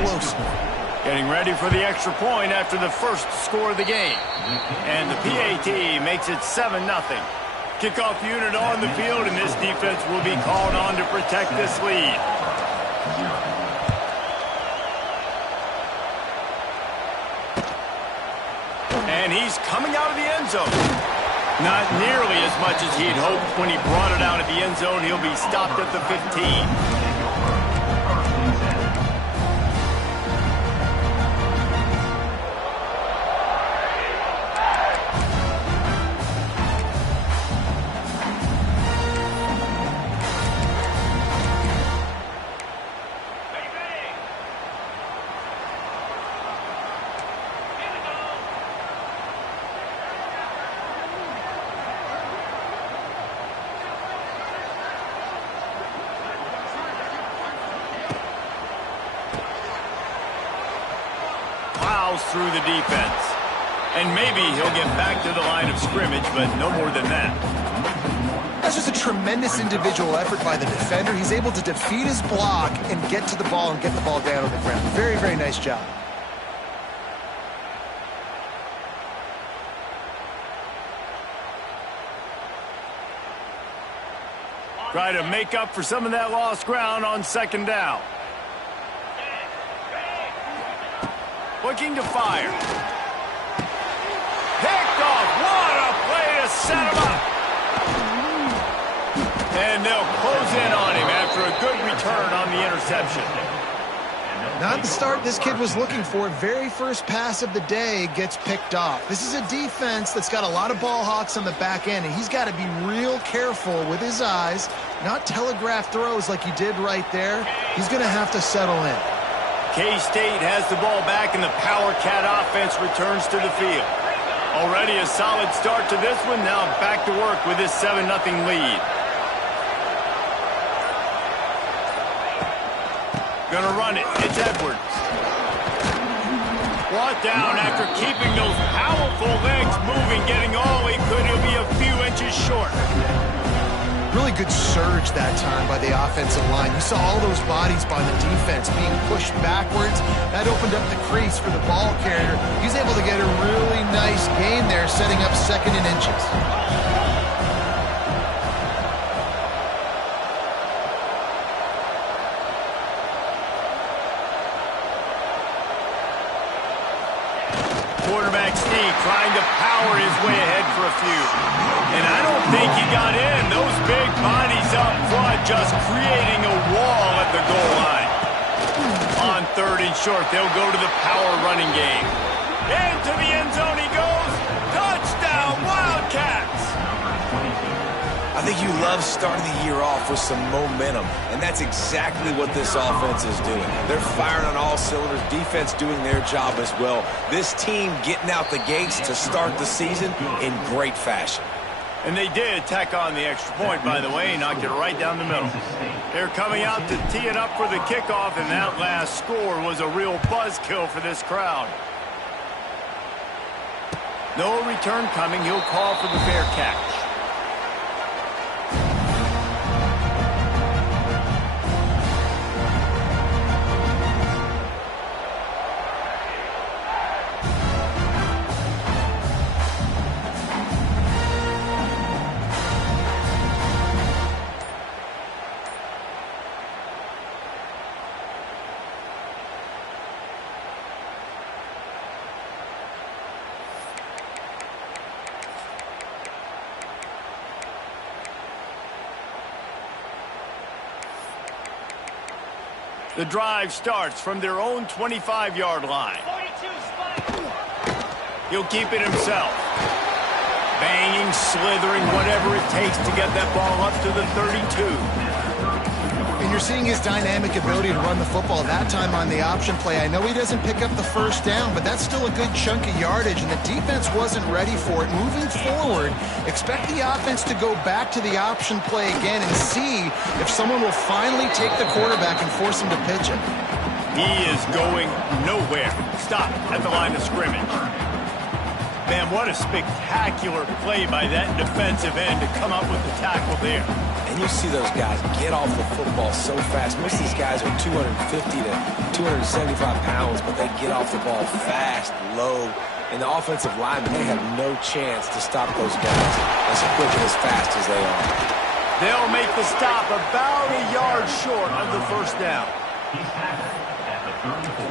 explosive. Getting ready for the extra point after the first score of the game. And the PAT makes it 7-0. Kickoff unit on the field, and this defense will be called on to protect this lead. And he's coming out of the end zone. Not nearly as much as he'd hoped when he brought it out of the end zone. He'll be stopped at the 15. Through the defense. And maybe he'll get back to the line of scrimmage, but no more than that. That's just a tremendous individual effort by the defender. He's able to defeat his block and get to the ball and get the ball down on the ground. Very, very nice job. Try to make up for some of that lost ground on second down. Looking to fire. Picked off. What a play to set him up. And they'll close in on him after a good return on the interception. Not the start this kid was looking for. Very first pass of the day gets picked off. This is a defense that's got a lot of ball hawks on the back end, and he's got to be real careful with his eyes, not telegraph throws like he did right there. He's going to have to settle in. K-State has the ball back, and the Power Cat offense returns to the field. Already a solid start to this one. Now back to work with this 7-0 lead. Gonna run it. It's Edwards. Brought down after keeping those powerful legs moving, getting all he could. He'll be a few inches short. Really good surge that time by the offensive line. You saw all those bodies by the defense being pushed backwards. That opened up the crease for the ball carrier. He's able to get a really nice gain there, setting up second and inches. Quarterback sneak, trying to power his way ahead for a few. And I don't think he got in. Those big bodies up front just creating a wall at the goal line. On third and short, they'll go to the power running game. Into the end zone he goes. Touchdown, Wildcats! I think you love starting the year off with some momentum, and that's exactly what this offense is doing. They're firing on all cylinders, defense doing their job as well. This team getting out the gates to start the season in great fashion. And they did tack on the extra point, by the way, knocked it right down the middle. They're coming out to tee it up for the kickoff, and that last score was a real buzzkill for this crowd. No return coming. He'll call for the fair catch. The drive starts from their own 25-yard line. He'll keep it himself. Banging, slithering, whatever it takes to get that ball up to the 32. And you're seeing his dynamic ability to run the football that time on the option play. I know he doesn't pick up the first down, but that's still a good chunk of yardage, and the defense wasn't ready for it. Moving forward, expect the offense to go back to the option play again and see if someone will finally take the quarterback and force him to pitch it. He is going nowhere. Stop at the line of scrimmage. Man, what a spectacular play by that defensive end to come up with the tackle there. And And you see those guys get off the football so fast. Most of these guys are 250 to 275 pounds, but they get off the ball fast, low. And the offensive linemen, they have no chance to stop those guys as quick and as fast as they are. They'll make the stop about a yard short of the first down. He's tackled at the 34.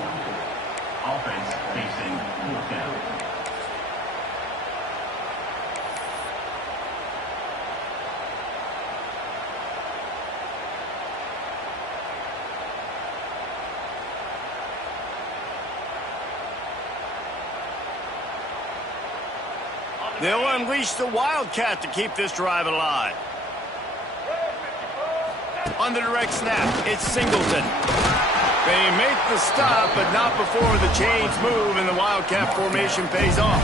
Offense facing fourth down. They'll unleash the Wildcat to keep this drive alive. On the direct snap, it's Singleton. They make the stop, but not before the chains move and the Wildcat formation pays off.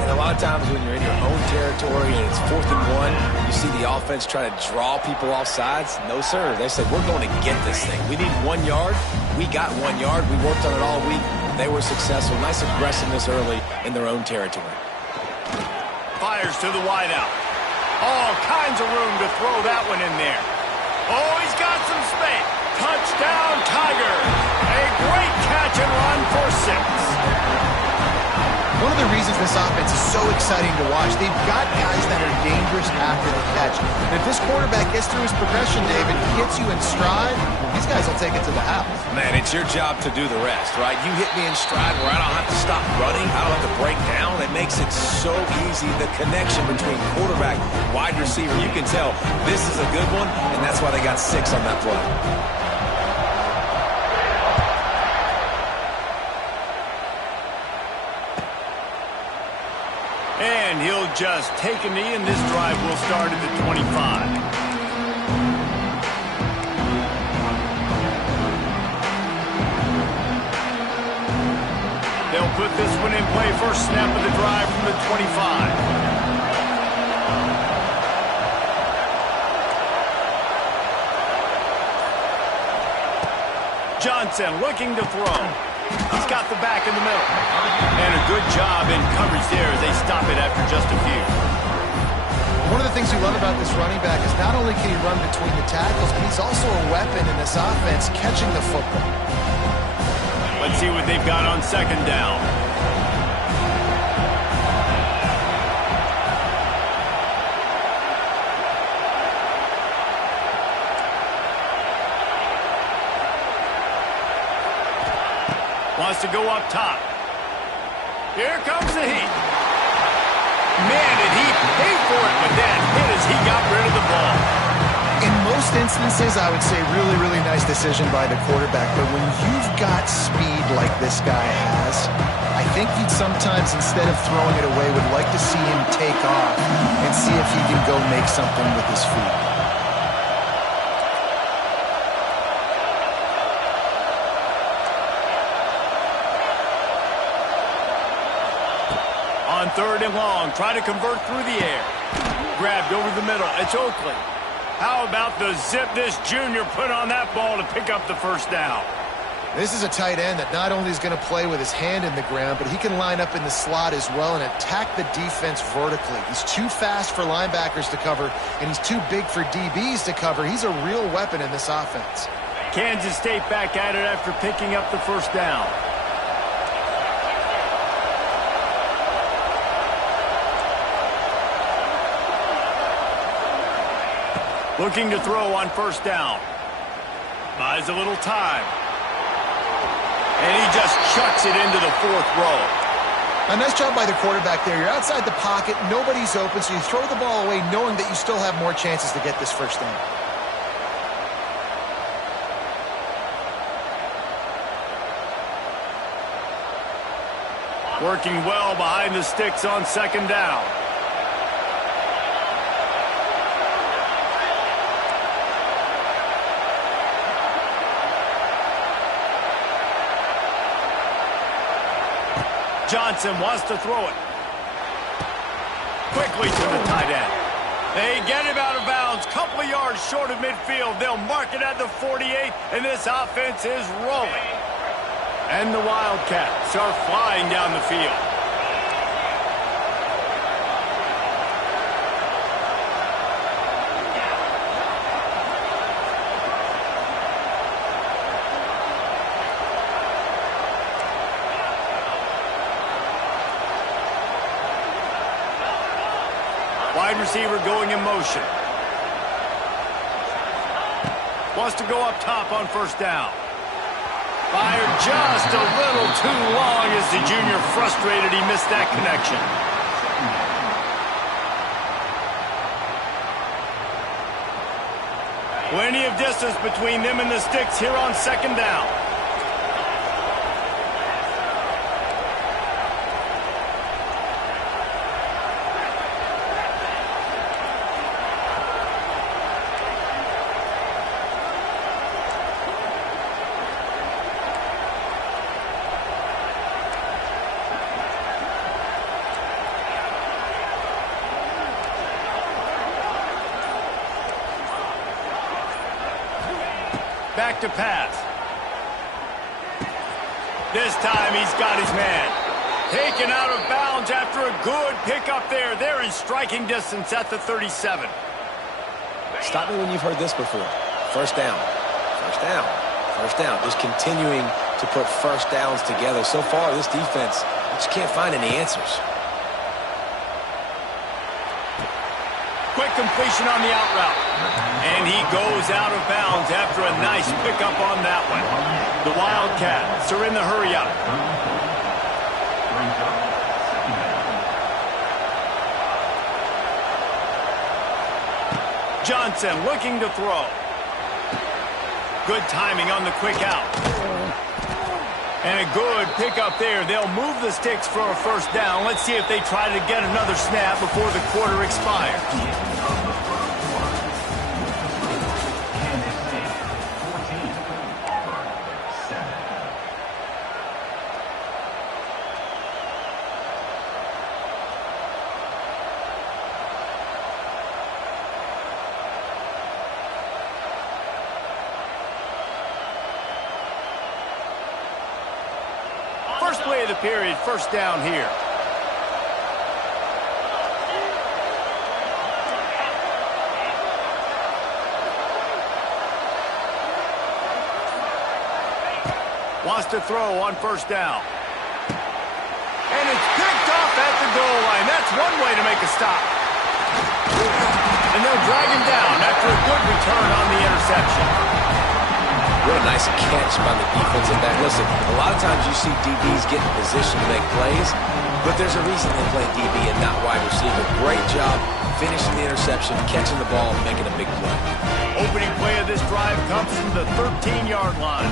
And a lot of times when you're in your own territory and it's 4th and 1, you see the offense try to draw people off sides. No, sir. They said, we're going to get this thing. We need 1 yard. We got 1 yard. We worked on it all week. They were successful. Nice aggressiveness early in their own territory. Fires to the wideout. All kinds of room to throw that one in there. Oh, he's got some space. Touchdown, Tiger. A great catch and run for 6. One of the reasons this offense is so exciting to watch, they've got guys that are dangerous after the catch. And if this quarterback gets through his progression, David, hits you in stride, these guys will take it to the house. Man, it's your job to do the rest, right? You hit me in stride where I don't have to stop running. I don't have to break down. It makes it so easy. The connection between quarterback, wide receiver, you can tell this is a good one, and that's why they got 6 on that play. And he'll just take a knee, and this drive will start at the 25. They'll put this one in play. First snap of the drive from the 25. Johnson looking to throw. He's got the back in the middle. And a good job in coverage there as they stop it after just a few. One of the things we love about this running back is not only can he run between the tackles, but he's also a weapon in this offense catching the football. Let's see what they've got on second down. Wants to go up top. Here comes the heat. Man, did he pay for it with that hit as he got rid of the ball. In most instances, I would say really, really nice decision by the quarterback. But when you've got speed like this guy has, I think you'd sometimes, instead of throwing it away, would like to see him take off and see if he can go make something with his feet. On third and long, try to convert through the air. Grabbed over the middle. It's Oakley. How about the zip this junior put on that ball to pick up the first down? This is a tight end that not only is going to play with his hand in the ground, but he can line up in the slot as well and attack the defense vertically. He's too fast for linebackers to cover, and he's too big for DBs to cover. He's a real weapon in this offense. Kansas State back at it after picking up the first down. Looking to throw on first down. Buys a little time. And he just chucks it into the 4th row. A nice job by the quarterback there. You're outside the pocket, nobody's open, so you throw the ball away knowing that you still have more chances to get this first down. Working well behind the sticks on second down. Johnson wants to throw it. Quickly to the tight end. They get him out of bounds. Couple of yards short of midfield. They'll mark it at the 48, and this offense is rolling. And the Wildcats are flying down the field. wide receiver going in motion. Wants to go up top on first down. Fired just a little too long as the junior frustrated he missed that connection. Plenty of distance between them and the sticks here on second down. Back to pass. This time he's got his man. Taken out of bounds after a good pickup there. They're in striking distance at the 37. Stop me when you've heard this before. First down. First down. First down. Just continuing to put first downs together. So far, this defense just can't find any answers. Quick completion on the out route. And he goes out of bounds after a nice pickup on that one. The Wildcats are in the hurry up. Johnson looking to throw. Good timing on the quick out. And a good pickup there. They'll move the sticks for a first down. Let's see if they try to get another snap before the quarter expires. First play of the period, first down here. Wants to throw on first down. And it's picked off at the goal line. That's one way to make a stop. And they'll drag him down after a good return on the interception. What a nice catch by the defensive back. Listen, a lot of times you see DBs get in position to make plays, but there's a reason they play DB and not wide receiver. Great job finishing the interception, catching the ball, and making a big play. Opening play of this drive comes from the 13-yard line.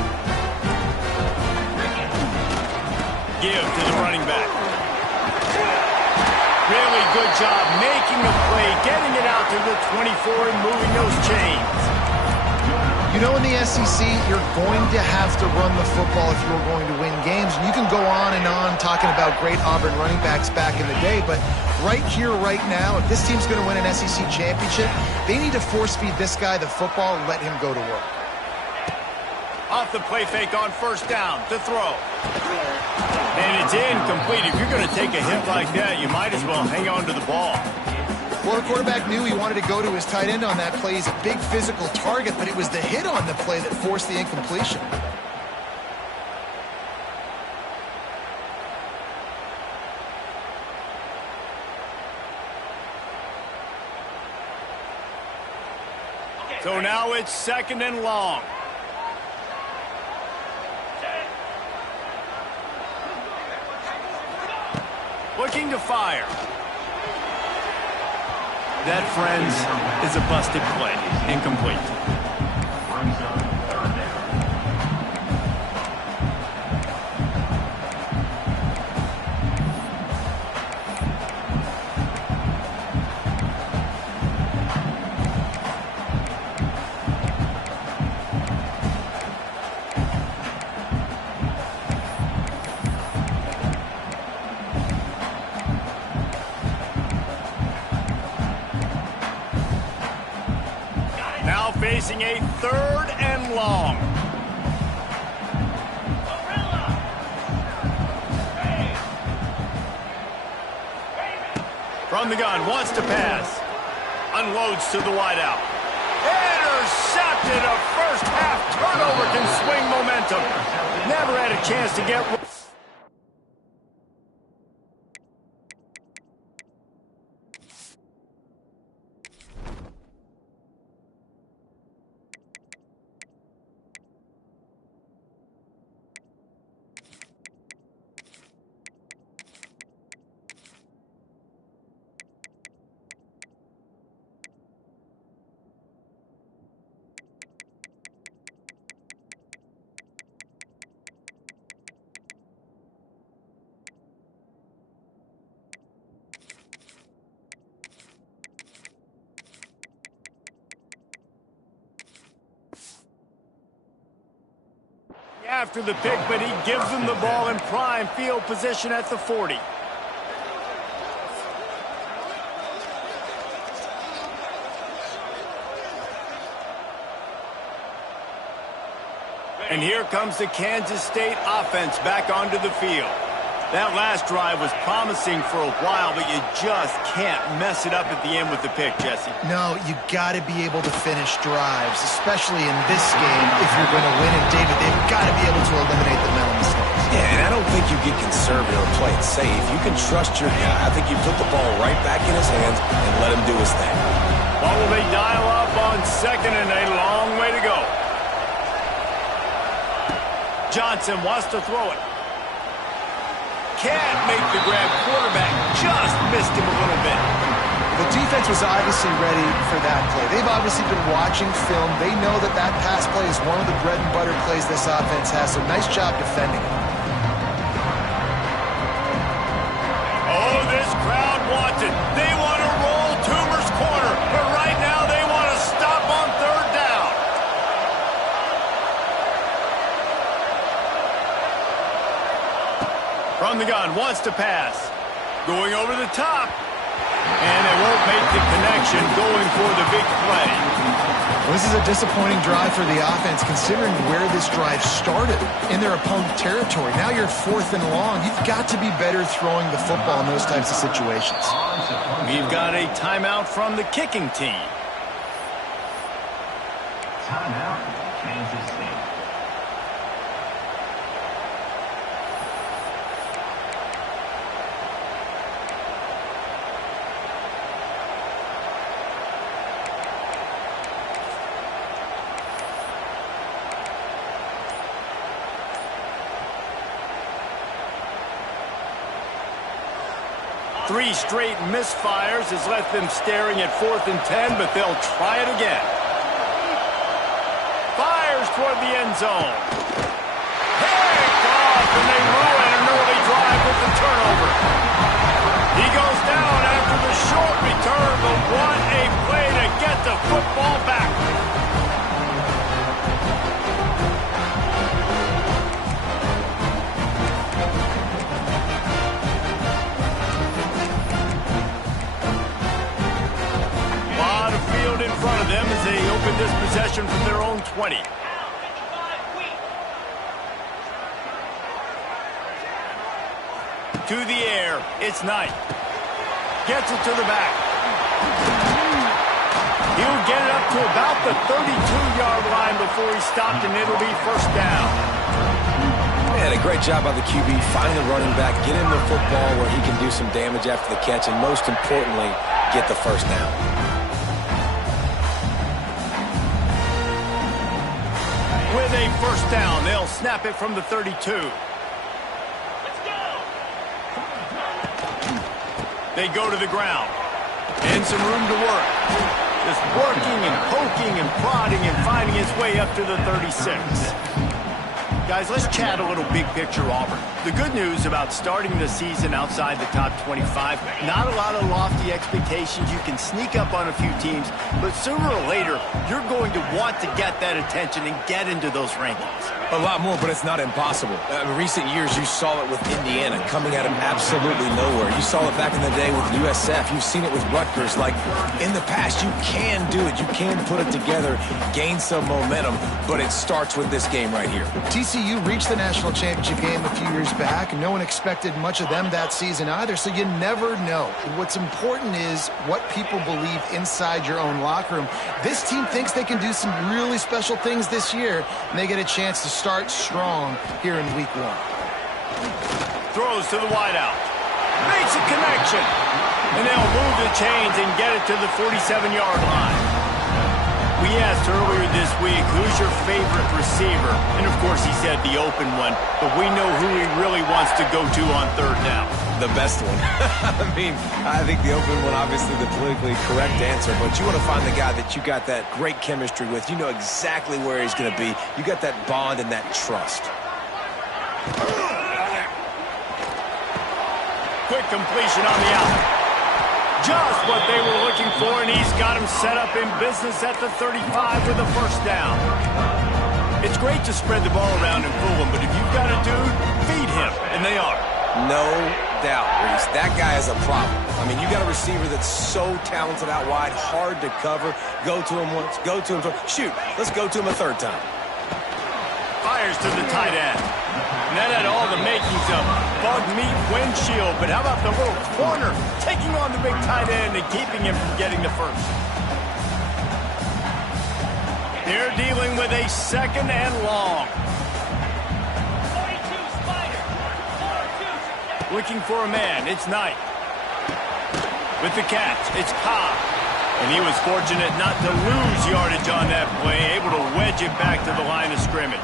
Give to the running back. Really good job making a play, getting it out to the 24 and moving those chains. You know, in the SEC, you're going to have to run the football if you're going to win games. And you can go on and on talking about great Auburn running backs back in the day, but right here, right now, if this team's going to win an SEC championship, they need to force-feed this guy the football and let him go to work. Off the play fake on first down to throw. And it's incomplete. If you're going to take a hit like that, you might as well hang on to the ball. Well, the quarterback knew he wanted to go to his tight end on that play. He's a big physical target, but it was the hit on the play that forced the incompletion. So now it's second and long. Looking to fire. That, friends, is a busted play. Incomplete. Facing a third and long. From the gun, wants to pass. Unloads to the wideout. Intercepted. A first half turnover can swing momentum. Never had a chance to get... after the pick, but he gives them the ball in prime field position at the 40. And here comes the Kansas State offense back onto the field. That last drive was promising for a while, but you just can't mess it up at the end with the pick, Jesse. No, you got to be able to finish drives, especially in this game if you're going to win. And David, they've got to be able to eliminate the mental mistakes. Yeah, and I don't think you get conservative or play it safe. You can trust your guy. I think you put the ball right back in his hands and let him do his thing. What will they dial up on second and a long way to go? Johnson wants to throw it. Can't make the grab. Quarterback just missed him a little bit. The defense was obviously ready for that play. They've obviously been watching film. They know that that pass play is one of the bread and butter plays this offense has, so nice job defending it. Oh, this crowd wants it. They want to roll Toomer's corner, but right now they want to stop on third down. From the gun, wants to pass. Going over the top. And it won't make the connection, going for the big play. Well, this is a disappointing drive for the offense, considering where this drive started in their opponent territory. Now you're 4th and long. You've got to be better throwing the football in those types of situations. We've got a timeout from the kicking team. Timeout, Kansas State. Three straight misfires has left them staring at 4th and 10, but they'll try it again. Fires toward the end zone. Picked off, and they ruin an early drive with the turnover. He goes down after the short return, but what a play to get the football back. In front of them as they open this possession from their own 20. To the air, it's Knight. Gets it to the back. He'll get it up to about the 32-yard line before he's stopped, and it'll be first down. Man, a great job by the QB finding the running back, get him the football where he can do some damage after the catch, and most importantly, get the first down. With a first down, they'll snap it from the 32. They go to the ground. And some room to work. Just working and poking and prodding and finding his way up to the 36. Guys, let's chat a little big picture Auburn. The good news about starting the season outside the top 25, not a lot of lofty expectations. You can sneak up on a few teams, but sooner or later, you're going to want to get that attention and get into those rankings. A lot more, but it's not impossible. In recent years, you saw it with Indiana coming out of absolutely nowhere. You saw it back in the day with USF. You've seen it with Rutgers. Like, in the past, you can do it. You can put it together, gain some momentum, but it starts with this game right here. TCU reached the national championship game a few years back, and no one expected much of them that season either, so you never know. What's important is what people believe inside your own locker room. This team thinks they can do some really special things this year, and they get a chance to start strong here in week 1. Throws to the wideout. Makes a connection. And they'll move the chains and get it to the 47-yard line. We asked earlier this week, who's your favorite receiver? And, of course, he said the open one. But we know who he really wants to go to on third down. The best one. I think the open one, obviously the politically correct answer, but you want to find the guy that you got that great chemistry with. You know exactly where he's going to be. You got that bond and that trust. Quick completion on the out. Just what they were looking for, and he's got him set up in business at the 35 with a first down. It's great to spread the ball around and fool him, but if you've got a dude, feed him, and they are. No doubt, Reese. That guy is a problem. I mean, you got a receiver that's so talented out wide, hard to cover. Go to him once, go to him twice. Shoot, let's go to him a third time. Fires to the tight end. And that had all the makings of bug meat windshield, but how about the little corner taking on the big tight end and keeping him from getting the first? They're dealing with a second and long. Looking for a man, it's Knight. With the catch, it's Cobb. And he was fortunate not to lose yardage on that play, able to wedge it back to the line of scrimmage.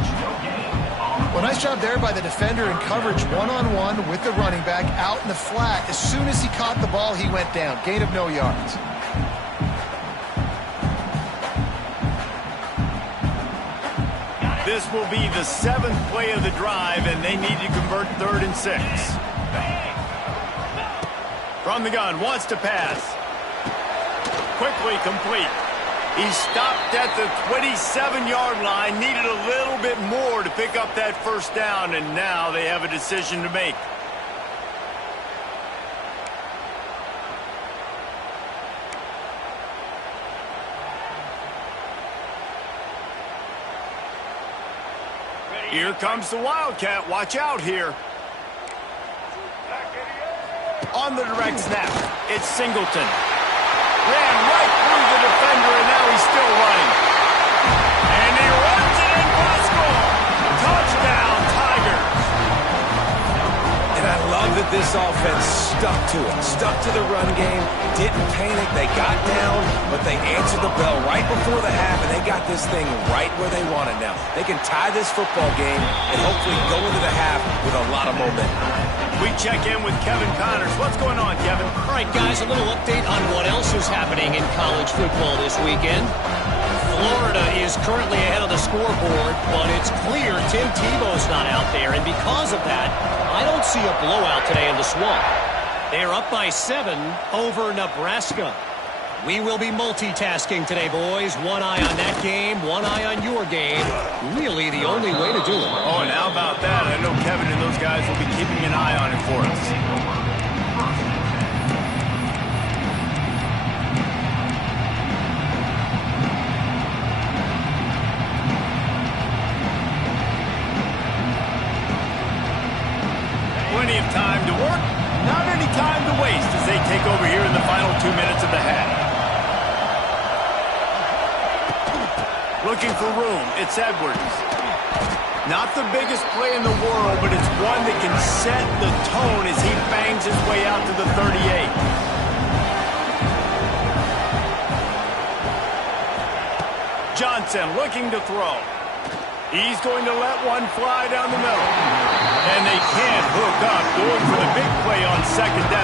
Well, nice job there by the defender in coverage one-on-one with the running back out in the flat. As soon as he caught the ball, he went down. Gain of no yards. This will be the 7th play of the drive, and they need to convert 3rd and 6. From the gun, wants to pass. Quickly complete. He stopped at the 27-yard line, needed a little bit more to pick up that first down, and now they have a decision to make. Here comes the Wildcat. Watch out here. On the direct snap, it's Singleton. Ran right through the defender, and now he's still running. And he runs it in for a score. Touchdown, Tigers. And I love that this offense stuck to it. Stuck to the run game. Didn't panic. They got down, but they answered the bell right before the half, and they got this thing right where they want it now. They can tie this football game and hopefully go into the half with a lot of momentum. We check in with Kevin Connors. What's going on, Kevin? All right, guys, a little update on what else is happening in college football this weekend. Florida is currently ahead of the scoreboard, but it's clear Tim Tebow's not out there, and because of that, I don't see a blowout today in the Swamp. They're up by 7 over Nebraska. We will be multitasking today, boys. One eye on that game, one eye on your game. Really the only way to do it. Oh, and how about that? I know Kevin and those guys will be keeping an eye on it for us. Plenty of time to work, not any time to waste as they take over here in the final 2 minutes of the half. Looking for room, it's Edwards. Not the biggest play in the world, but it's one that can set the tone as he bangs his way out to the 38. Johnson looking to throw. He's going to let one fly down the middle. And they can't hook up, going for the big play on 2nd down.